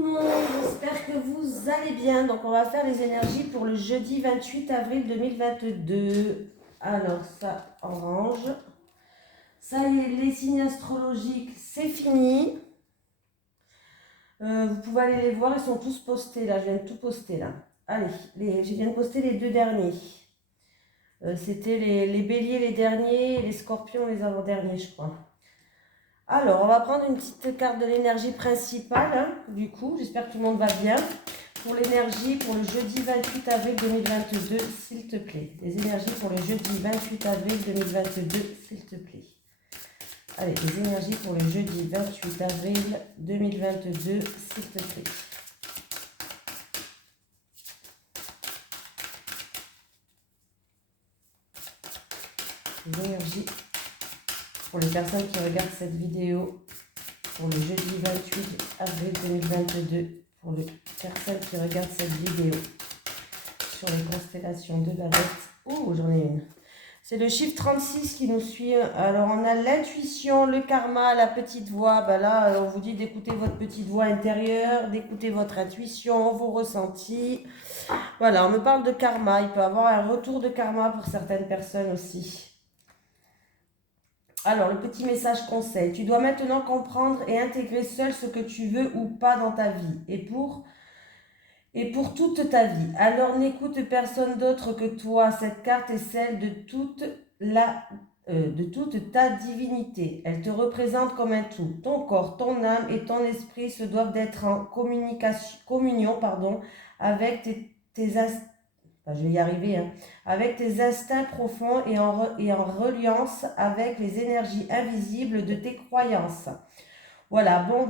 le monde, j'espère que vous allez bien. Donc on va faire les énergies pour le jeudi 28 avril 2022. Alors ça, orange. Ça y est, les signes astrologiques, c'est fini. Vous pouvez aller les voir, ils sont tous postés là, je viens de tout poster là. Allez, je viens de poster les deux derniers. C'était les béliers les derniers et les scorpions les avant-derniers, je crois. Alors, on va prendre une petite carte de l'énergie principale, hein, du coup. J'espère que tout le monde va bien. Pour l'énergie, pour le jeudi 28 avril 2022, s'il te plaît. Les énergies pour le jeudi 28 avril 2022, s'il te plaît. Allez, les énergies pour le jeudi 28 avril 2022, s'il te plaît. Les énergies pour les personnes qui regardent cette vidéo pour le jeudi 28 avril 2022, pour les personnes qui regardent cette vidéo sur les constellations de la bête. Oh, j'en ai une. C'est le chiffre 36 qui nous suit. Alors, on a l'intuition, le karma, la petite voix. Ben là, on vous dit d'écouter votre petite voix intérieure, d'écouter votre intuition, vos ressentis. Voilà, on me parle de karma. Il peut y avoir un retour de karma pour certaines personnes aussi. Alors, le petit message conseil. Tu dois maintenant comprendre et intégrer seul ce que tu veux ou pas dans ta vie. Et pour toute ta vie. Alors, n'écoute personne d'autre que toi. Cette carte est celle de toute ta divinité. Elle te représente comme un tout. Ton corps, ton âme et ton esprit se doivent d'être en communion avec je vais y arriver, hein, avec tes instincts profonds et en reliance avec les énergies invisibles de tes croyances. Voilà, bon,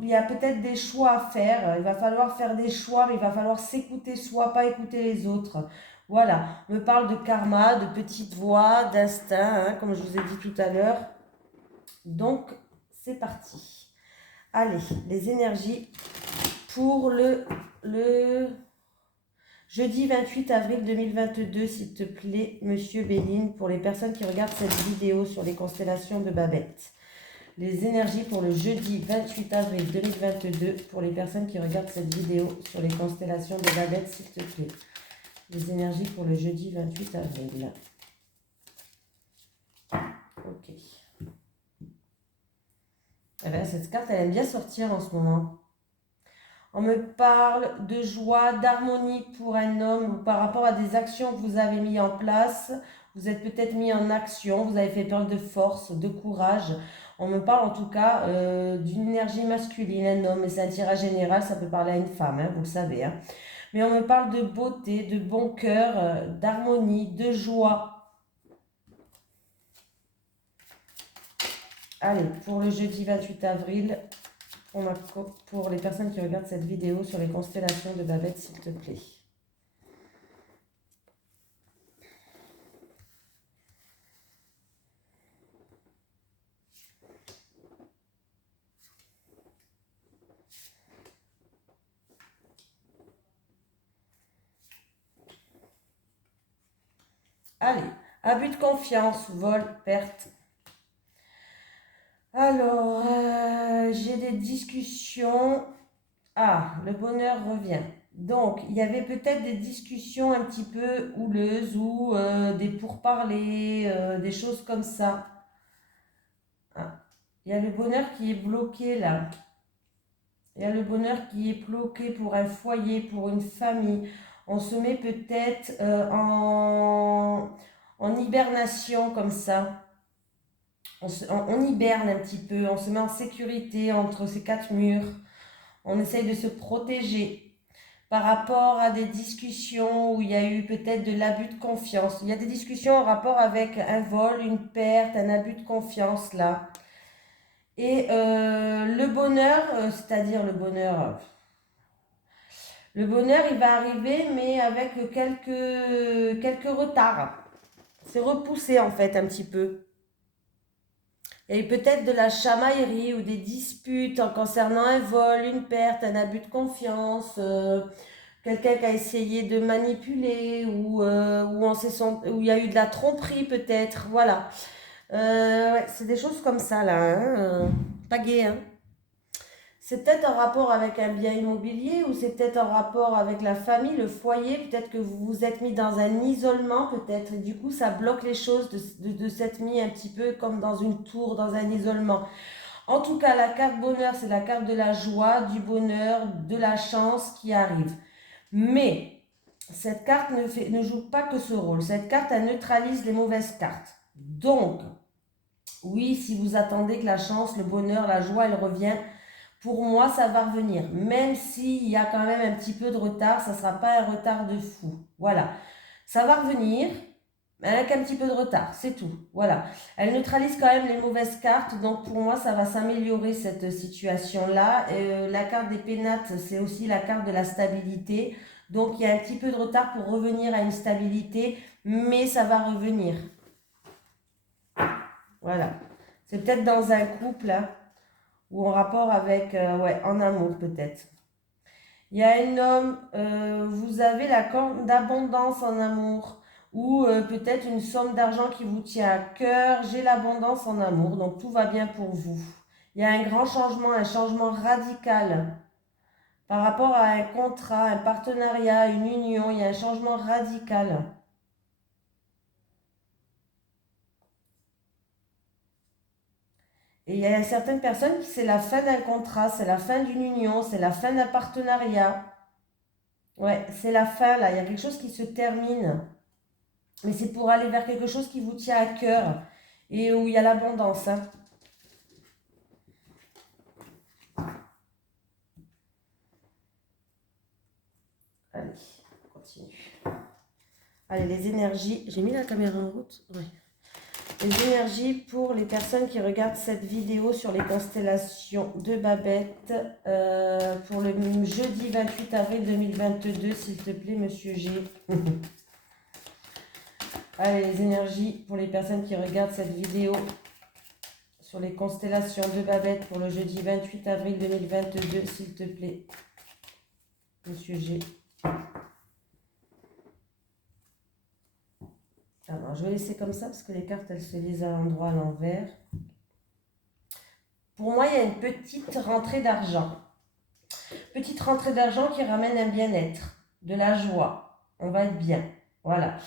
il y a peut-être des choix à faire. Il va falloir faire des choix, mais il va falloir s'écouter soi, pas écouter les autres. Voilà, on me parle de karma, de petite voix, d'instinct, hein, comme je vous ai dit tout à l'heure. Donc, c'est parti. Allez, les énergies pour le jeudi 28 avril 2022, s'il te plaît, Monsieur Béline, pour les personnes qui regardent cette vidéo sur les constellations de Babette. Les énergies pour le jeudi 28 avril 2022, pour les personnes qui regardent cette vidéo sur les constellations de Babette, s'il te plaît. Les énergies pour le jeudi 28 avril. Ok. Eh bien, cette carte, elle aime bien sortir en ce moment. On me parle de joie, d'harmonie pour un homme ou par rapport à des actions que vous avez mis en place. Vous êtes peut-être mis en action, vous avez fait preuve de force, de courage. On me parle en tout cas d'une énergie masculine, un homme, et c'est un tirage général, ça peut parler à une femme, hein, vous le savez. Hein. Mais on me parle de beauté, de bon cœur, d'harmonie, de joie. Allez, pour le jeudi 28 avril, pour les personnes qui regardent cette vidéo sur les constellations de Babette, s'il te plaît. Allez, abus de confiance, vol, perte. Alors, j'ai des discussions. Ah, le bonheur revient. Donc, il y avait peut-être des discussions un petit peu houleuses ou des pourparlers, des choses comme ça. Ah, il y a le bonheur qui est bloqué là. Il y a le bonheur qui est bloqué pour un foyer, pour une famille. On se met peut-être en hibernation comme ça. On hiberne un petit peu, on se met en sécurité entre ces quatre murs. On essaye de se protéger par rapport à des discussions où il y a eu peut-être de l'abus de confiance. Il y a des discussions en rapport avec un vol, une perte, un abus de confiance là. Et le bonheur, c'est-à-dire le bonheur, il va arriver, mais avec quelques retards. C'est repoussé en fait un petit peu. Il y a eu peut-être de la chamaillerie ou des disputes en concernant un vol, une perte, un abus de confiance, quelqu'un qui a essayé de manipuler où il y a eu de la tromperie peut-être. Voilà. Ouais, c'est des choses comme ça là. Hein, pas gai, hein. C'est peut-être en rapport avec un bien immobilier ou c'est peut-être en rapport avec la famille, le foyer. Peut-être que vous vous êtes mis dans un isolement, peut-être. Et du coup, ça bloque les choses de s'être mis un petit peu comme dans une tour, dans un isolement. En tout cas, la carte bonheur, c'est la carte de la joie, du bonheur, de la chance qui arrive. Mais cette carte ne joue pas que ce rôle. Cette carte, elle neutralise les mauvaises cartes. Donc, oui, si vous attendez que la chance, le bonheur, la joie, elle revient, pour moi, ça va revenir. Même s'il y a quand même un petit peu de retard, ça ne sera pas un retard de fou. Voilà. Ça va revenir, mais avec un petit peu de retard, c'est tout. Voilà. Elle neutralise quand même les mauvaises cartes, donc pour moi, ça va s'améliorer cette situation-là. La carte des pénates, c'est aussi la carte de la stabilité. Donc il y a un petit peu de retard pour revenir à une stabilité, mais ça va revenir. Voilà. C'est peut-être dans un couple, hein, ou en rapport avec, ouais, en amour peut-être. Il y a un homme, vous avez la corne d'abondance en amour ou peut-être une somme d'argent qui vous tient à cœur. J'ai l'abondance en amour, donc tout va bien pour vous. Il y a un grand changement, un changement radical par rapport à un contrat, un partenariat, une union. Il y a un changement radical. Et il y a certaines personnes qui c'est la fin d'un contrat, c'est la fin d'une union, c'est la fin d'un partenariat. Ouais, c'est la fin là, il y a quelque chose qui se termine. Mais c'est pour aller vers quelque chose qui vous tient à cœur et où il y a l'abondance, hein. Allez, on continue. Allez, les énergies. J'ai mis la caméra en route? Oui. Les énergies pour les personnes qui regardent cette vidéo sur les constellations de Babette pour le jeudi 28 avril 2022, s'il te plaît, monsieur G. Allez, les énergies pour les personnes qui regardent cette vidéo sur les constellations de Babette pour le jeudi 28 avril 2022, s'il te plaît, monsieur G. Alors, je vais laisser comme ça parce que les cartes, elles se lisent à l'endroit, à l'envers. Pour moi, il y a une petite rentrée d'argent. Petite rentrée d'argent qui ramène un bien-être, de la joie. On va être bien. Voilà.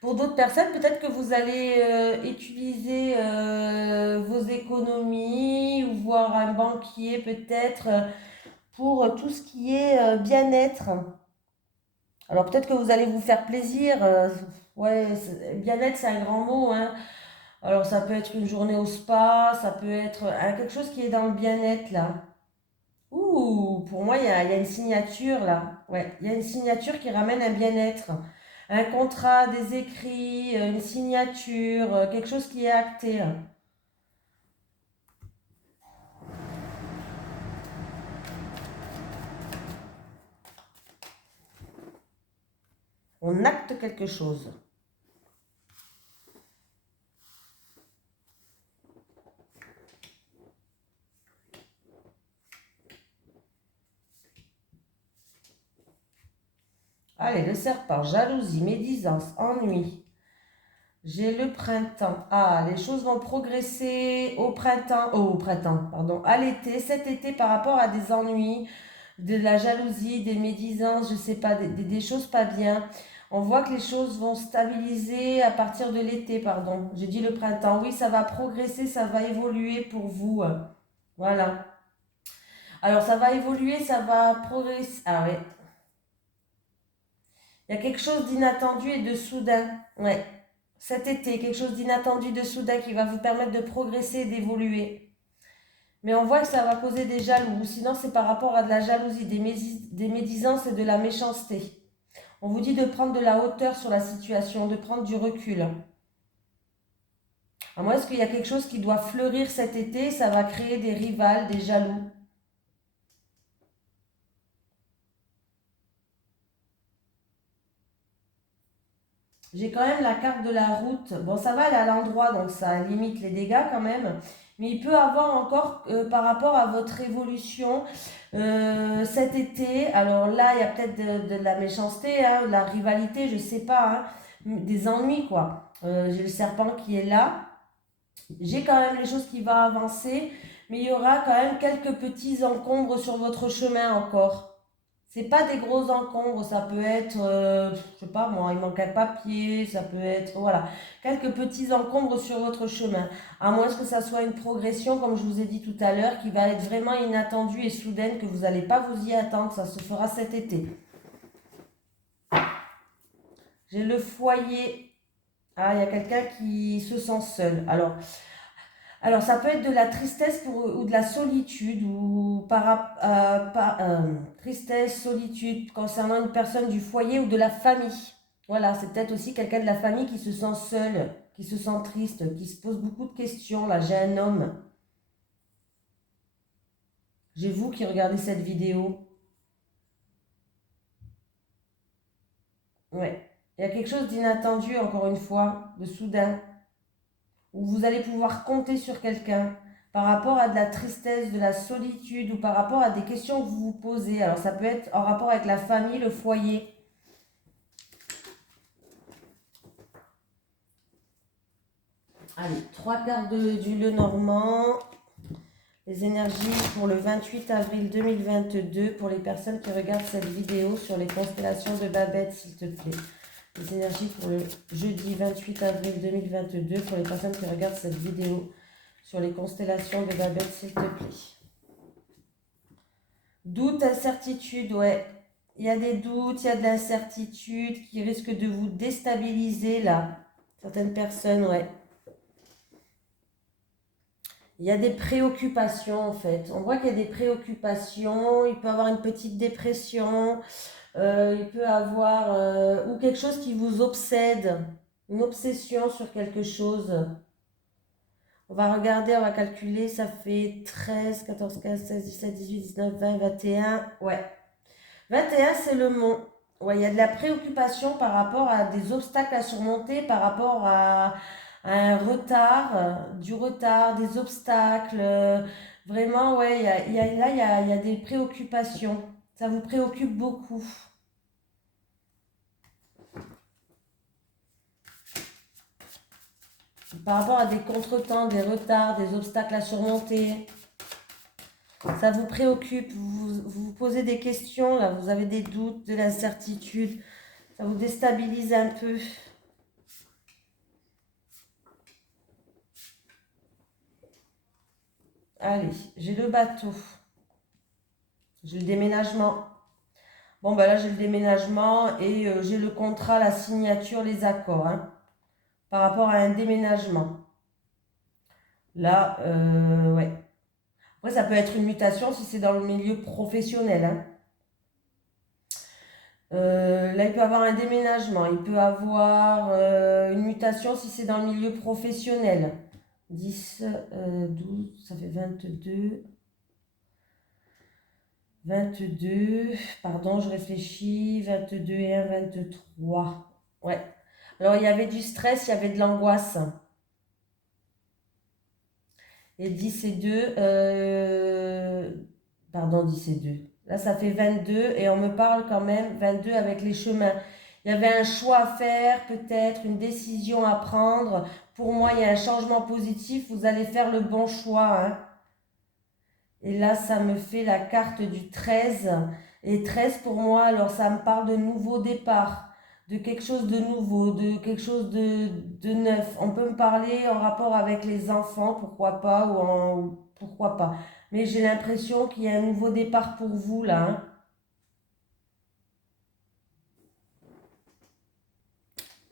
Pour d'autres personnes, peut-être que vous allez utiliser vos économies ou voir un banquier peut-être pour tout ce qui est bien-être. Alors peut-être que vous allez vous faire plaisir. Ouais, bien-être, c'est un grand mot, hein. Alors ça peut être une journée au spa, ça peut être quelque chose qui est dans le bien-être là. Ouh, pour moi, il y a une signature là. Ouais, il y a une signature qui ramène un bien-être. Un contrat, des écrits, une signature, quelque chose qui est acté. On acte quelque chose. Allez, le serpent, jalousie, médisance, ennui. J'ai le printemps. Ah, les choses vont progresser au printemps, pardon, à l'été, cet été par rapport à des ennuis, de la jalousie, des médisances, je sais pas, des choses pas bien. On voit que les choses vont stabiliser à partir de l'été, pardon. J'ai dit le printemps. Oui, ça va progresser, ça va évoluer pour vous. Voilà. Alors, ça va évoluer, ça va progresser. Ah ouais. Il y a quelque chose d'inattendu et de soudain. Ouais. Cet été, quelque chose d'inattendu, de soudain qui va vous permettre de progresser et d'évoluer. Mais on voit que ça va causer des jaloux. Sinon, c'est par rapport à de la jalousie, des médisances et de la méchanceté. On vous dit de prendre de la hauteur sur la situation, de prendre du recul. À moins est-ce qu'il y a quelque chose qui doit fleurir cet été, ça va créer des rivales, des jaloux. J'ai quand même la carte de la route. Bon, ça va, elle est à l'endroit, donc ça limite les dégâts quand même. Mais il peut avoir encore, par rapport à votre évolution cet été, alors là, il y a peut-être de la méchanceté, hein, de la rivalité, je sais pas, hein, des ennuis, quoi. J'ai le serpent qui est là. J'ai quand même les choses qui vont avancer, Mais il y aura quand même quelques petits encombres sur votre chemin encore. C'est pas des gros encombres, ça peut être, je sais pas moi, il manque un papier, ça peut être, voilà, quelques petits encombres sur votre chemin. À moins que ça soit une progression, comme je vous ai dit tout à l'heure, qui va être vraiment inattendue et soudaine, que vous n'allez pas vous y attendre, ça se fera cet été. J'ai le foyer. Ah, il y a quelqu'un qui se sent seul. Alors, ça peut être de la tristesse ou de la solitude, ou tristesse, solitude concernant une personne du foyer ou de la famille. Voilà, c'est peut-être aussi quelqu'un de la famille qui se sent seul, qui se sent triste, qui se pose beaucoup de questions. Là, j'ai un homme. J'ai vous qui regardez cette vidéo. Ouais. Il y a quelque chose d'inattendu, encore une fois, de soudain, où vous allez pouvoir compter sur quelqu'un par rapport à de la tristesse, de la solitude ou par rapport à des questions que vous vous posez. Alors ça peut être en rapport avec la famille, le foyer. Allez, trois quarts du Lenormand. Les énergies pour le 28 avril 2022 pour les personnes qui regardent cette vidéo sur les constellations de Babette, s'il te plaît. Les énergies pour le jeudi 28 avril 2022 pour les personnes qui regardent cette vidéo sur les constellations de Babette, s'il te plaît. Doute, incertitude, ouais. Il y a des doutes, il y a de l'incertitude qui risque de vous déstabiliser là. Certaines personnes, ouais. Il y a des préoccupations en fait. On voit qu'il y a des préoccupations. Il peut avoir une petite dépression. Il peut avoir ou quelque chose qui vous obsède. Une obsession sur quelque chose. On va regarder, on va calculer. Ça fait 13, 14, 15, 16, 17, 18, 19, 20, 21. Ouais. 21, c'est le mont. Ouais, il y a de la préoccupation par rapport à des obstacles à surmonter, par rapport à un retard, du retard, des obstacles. Vraiment, ouais, là, il y a des préoccupations. Ça vous préoccupe beaucoup. Par rapport à des contretemps, des retards, des obstacles à surmonter. Ça vous préoccupe, vous posez des questions, là, vous avez des doutes, de l'incertitude. Ça vous déstabilise un peu. Allez, j'ai le bateau. J'ai le déménagement. Bon, ben là, j'ai le déménagement et j'ai le contrat, la signature, les accords, hein, par rapport à un déménagement. Là, ouais. Après, ça peut être une mutation si c'est dans le milieu professionnel, hein. Là, il peut avoir un déménagement. Il peut avoir une mutation si c'est dans le milieu professionnel. 10, 12, ça fait 22. 22, pardon, je réfléchis, 22 et 1, 23. Ouais. Alors, il y avait du stress, il y avait de l'angoisse. Et 10 et 2, pardon, 10 et 2. Là, ça fait 22 et on me parle quand même 22 avec les chemins. Il y avait un choix à faire, peut-être, une décision à prendre. Pour moi, il y a un changement positif. Vous allez faire le bon choix, hein. Et là, ça me fait la carte du 13. Et 13 pour moi, alors ça me parle de nouveau départ, de quelque chose de nouveau, de quelque chose de neuf. On peut me parler en rapport avec les enfants, pourquoi pas, pourquoi pas. Mais j'ai l'impression qu'il y a un nouveau départ pour vous là, hein.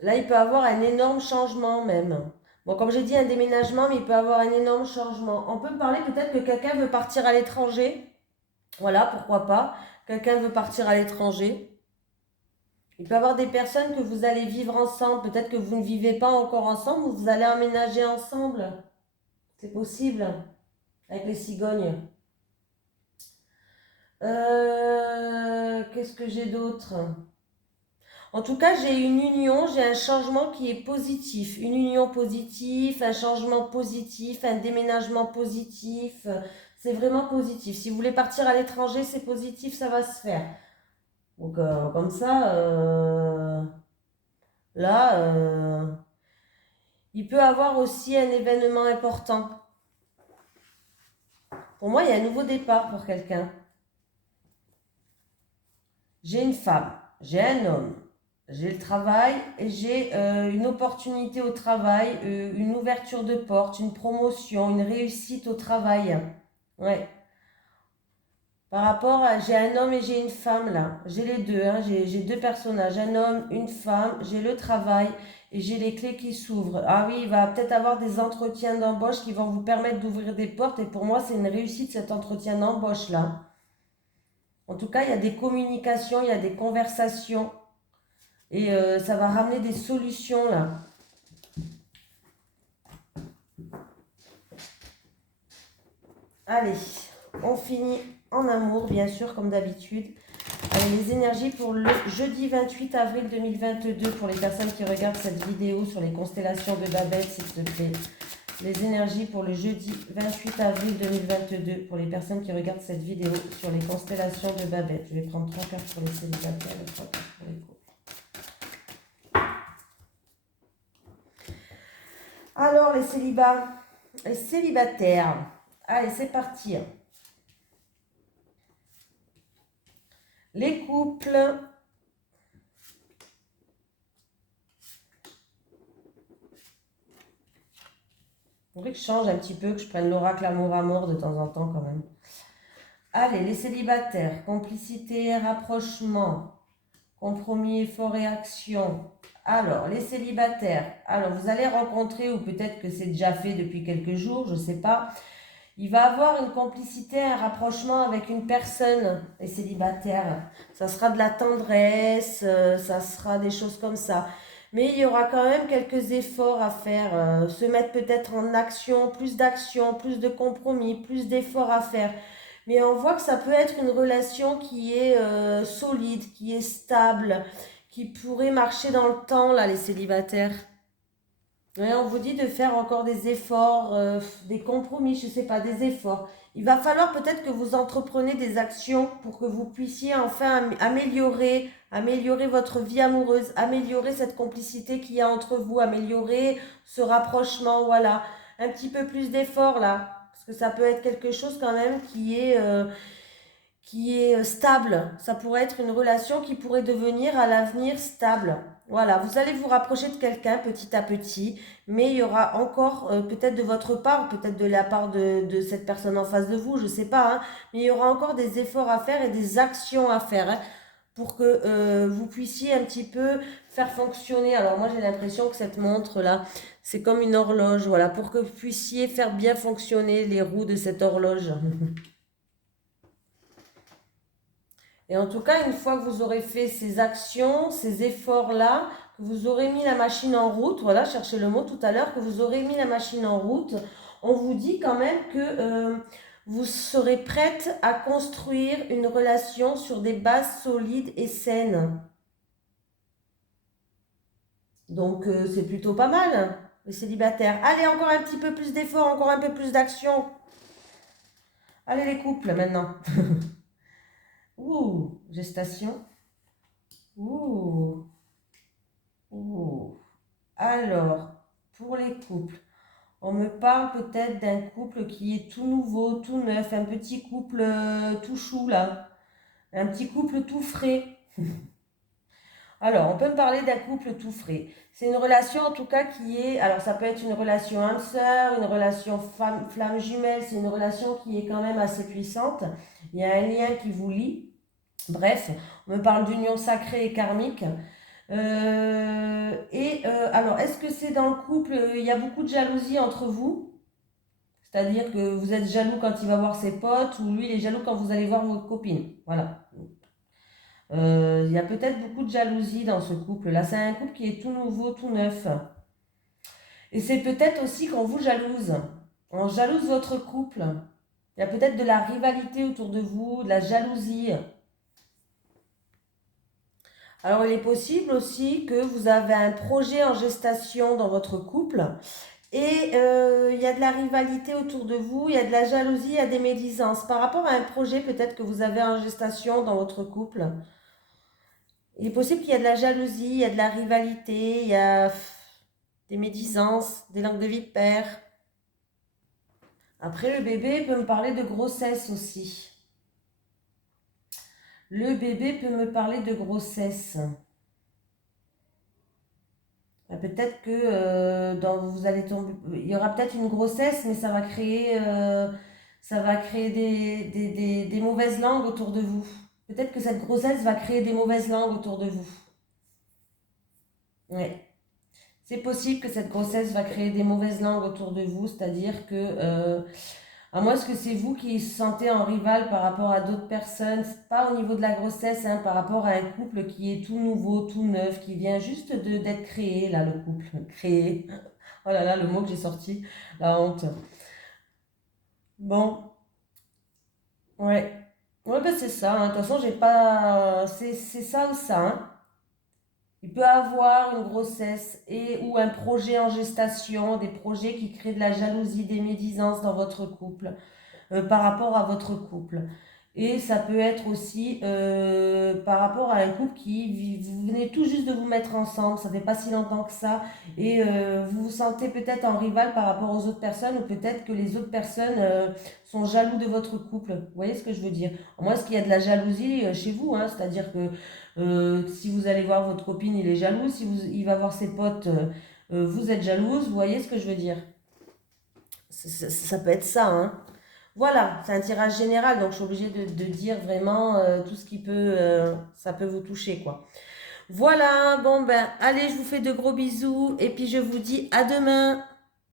Là, il peut avoir un énorme changement même. Bon, comme j'ai dit, un déménagement, mais il peut avoir un énorme changement. On peut me parler peut-être que quelqu'un veut partir à l'étranger. Voilà, pourquoi pas. Quelqu'un veut partir à l'étranger. Il peut y avoir des personnes que vous allez vivre ensemble. Peut-être que vous ne vivez pas encore ensemble ou vous allez emménager ensemble. C'est possible avec les cigognes. Qu'est-ce que j'ai d'autre? En tout cas, j'ai une union, j'ai un changement qui est positif. Une union positive, un changement positif, un déménagement positif. C'est vraiment positif. Si vous voulez partir à l'étranger, c'est positif, ça va se faire. Donc, comme ça, là, il peut avoir aussi un événement important. Pour moi, il y a un nouveau départ pour quelqu'un. J'ai une femme, j'ai un homme, j'ai le travail et j'ai une opportunité au travail, une ouverture de porte, une promotion, une réussite au travail. Ouais. Par rapport à, j'ai un homme et j'ai une femme là. J'ai les deux, hein. J'ai deux personnages, un homme, une femme, j'ai le travail et j'ai les clés qui s'ouvrent. Ah oui, il va peut-être avoir des entretiens d'embauche qui vont vous permettre d'ouvrir des portes et pour moi, c'est une réussite cet entretien d'embauche là. En tout cas, il y a des communications, il y a des conversations et ça va ramener des solutions là. Allez, on finit en amour, bien sûr, comme d'habitude. Allez, les énergies pour le jeudi 28 avril 2022, pour les personnes qui regardent cette vidéo sur les constellations de Babel, s'il te plaît. Les énergies pour le jeudi 28 avril 2022, pour les personnes qui regardent cette vidéo sur les constellations de Babel. Je vais prendre 3 cartes pour les célibataires et 3 cartes pour les couples. Alors, les célibataires. Allez, c'est parti. Les couples. Il faudrait que je change un petit peu, que je prenne l'oracle amour à mort de temps en temps quand même. Allez, les célibataires. Complicité, rapprochement, compromis, effort et action. Alors, les célibataires. Alors, vous allez rencontrer, ou peut-être que c'est déjà fait depuis quelques jours, je ne sais pas. Il va avoir une complicité, un rapprochement avec une personne, les célibataires. Ça sera de la tendresse, ça sera des choses comme ça. Mais il y aura quand même quelques efforts à faire. Se mettre peut-être en action, plus de compromis, plus d'efforts à faire. Mais on voit que ça peut être une relation qui est solide, qui est stable, qui pourrait marcher dans le temps, là, les célibataires. Ouais, on vous dit de faire encore des efforts, des compromis, je ne sais pas, des efforts. Il va falloir peut-être que vous entrepreniez des actions pour que vous puissiez enfin améliorer votre vie amoureuse, améliorer cette complicité qu'il y a entre vous, améliorer ce rapprochement, voilà. Un petit peu plus d'efforts là, parce que ça peut être quelque chose quand même qui est stable. Ça pourrait être une relation qui pourrait devenir à l'avenir stable. Voilà, vous allez vous rapprocher de quelqu'un petit à petit, mais il y aura encore peut-être de votre part, peut-être de la part de cette personne en face de vous, je ne sais pas, hein, mais il y aura encore des efforts à faire et des actions à faire, hein, pour que vous puissiez un petit peu faire fonctionner. Alors moi j'ai l'impression que cette montre-là, c'est comme une horloge, voilà, pour que vous puissiez faire bien fonctionner les roues de cette horloge. Et en tout cas, une fois que vous aurez fait ces actions, ces efforts-là, que vous aurez mis la machine en route, voilà, cherchez le mot tout à l'heure, que vous aurez mis la machine en route, on vous dit quand même que vous serez prête à construire une relation sur des bases solides et saines. Donc, c'est plutôt pas mal, hein, les célibataires. Allez, encore un petit peu plus d'efforts, encore un peu plus d'action. Allez, les couples, maintenant. Ouh, gestation. Ouh. Ouh. Alors, pour les couples, on me parle peut-être d'un couple qui est tout nouveau, tout neuf, un petit couple tout chou là, un petit couple tout frais. Alors, on peut me parler d'un couple tout frais. C'est une relation en tout cas qui est, alors ça peut être une relation âme-sœur, une relation flamme jumelle, c'est une relation qui est quand même assez puissante. Il y a un lien qui vous lie. Bref, on me parle d'union sacrée et karmique. Alors, est-ce que c'est dans le couple, il y a beaucoup de jalousie entre vous? C'est-à-dire que vous êtes jaloux quand il va voir ses potes ou lui, il est jaloux quand vous allez voir vos copines. Voilà. Il y a peut-être beaucoup de jalousie dans ce couple-là. C'est un couple qui est tout nouveau, tout neuf. Et c'est peut-être aussi qu'on vous jalouse. On jalouse votre couple. Il y a peut-être de la rivalité autour de vous, de la jalousie. Alors, il est possible aussi que vous avez un projet en gestation dans votre couple et il y a de la rivalité autour de vous, il y a de la jalousie, il y a des médisances par rapport à un projet peut-être que vous avez en gestation dans votre couple. Il est possible qu'il y ait de la jalousie, il y a de la rivalité, il y a des médisances, des langues de vipère. Après, le bébé peut me parler de grossesse aussi. Le bébé peut me parler de grossesse. Peut-être que vous allez tomber, il y aura peut-être une grossesse, mais ça va créer des mauvaises langues autour de vous. Peut-être que cette grossesse va créer des mauvaises langues autour de vous. Ouais. C'est possible que cette grossesse va créer des mauvaises langues autour de vous, c'est-à-dire que, à moins que c'est vous qui se sentez en rival par rapport à d'autres personnes, c'est pas au niveau de la grossesse, hein, par rapport à un couple qui est tout nouveau, tout neuf, qui vient juste d'être créé, là, le couple, créé. Oh là là, le mot que j'ai sorti, la honte. Bon, ouais. Ouais, ben c'est ça, hein. De toute façon, j'ai pas. C'est ça ou ça, hein. Il peut avoir une grossesse et ou un projet en gestation, des projets qui créent de la jalousie, des médisances dans votre couple, par rapport à votre couple. Et ça peut être aussi par rapport à un couple vous venez tout juste de vous mettre ensemble, ça fait pas si longtemps que ça, et vous vous sentez peut-être en rival par rapport aux autres personnes, ou peut-être que les autres personnes sont jaloux de votre couple. Vous voyez ce que je veux dire? Moi, est-ce qu'il y a de la jalousie chez vous, hein? C'est-à-dire que si vous allez voir votre copine, il est jaloux, il va voir ses potes, vous êtes jalouse, vous voyez ce que je veux dire? Ça peut être ça, hein. Voilà, c'est un tirage général, donc je suis obligée de dire vraiment tout ce qui ça peut vous toucher, quoi. Voilà, bon ben, allez, je vous fais de gros bisous et puis je vous dis à demain.